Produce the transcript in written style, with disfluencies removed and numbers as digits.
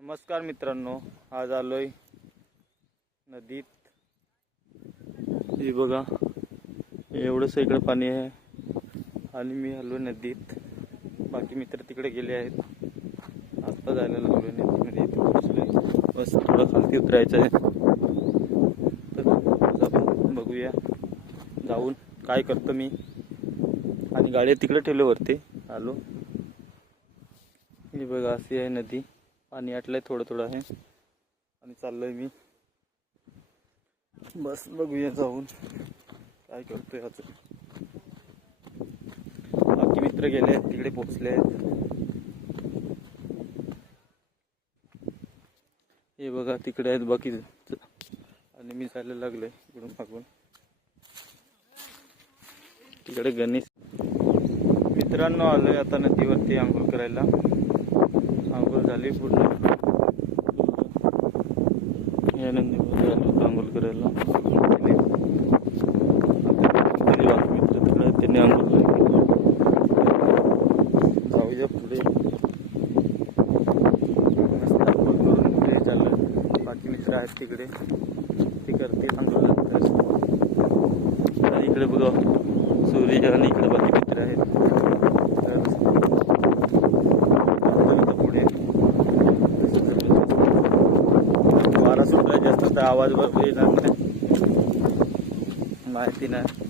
नमस्कार मित्रांनो, आज आलोय नदीत। हे बघा, एवढंच इकडे पाणी आहे आणि मी आलोय नदीत। बाकी मित्र तिकडे गेले आहेत। आता जायला लागलोय नदीमध्ये, पोहोचलोय। बस थोडं खाली उतरायचं आहे, तर आपण बघूया जाऊन काय करतो मी। आणि गाडी तिकडे ठेवली वरती, आलो। हे बघा, अशी आहे नदी। पाणी आटलंय, थोडं थोडं आहे आणि चाललोय मी। बस बघूया जाऊन काय करतोय आज। बाकी मित्र गेले आहेत, तिकडे पोहोचले आहेत। हे बघा, तिकडे आहेत बाकी, आणि मी जायला लागलोय इकडून मागून। तिकडे गणेश मित्रांनो आलोय आता नदीवरती आंघोळ करायला। आंघोळ झाली पूर्ण, या नदीमध्ये आलो आंघोळ करायला। मित्र तिकडे त्यांनी आंघोळ केली, जाऊया पुढे। मस्त आंघोळ करून पुढे चाललं। बाकी मित्र आहेत तिकडे, ते करतील आंघोळ। आणि इकडे बघा सूर्य, आणि इकडे बाकी मित्र आहेत। वारा सुटला जास्त, तर आवाज बरोबर येणार नाही, माहिती नाही।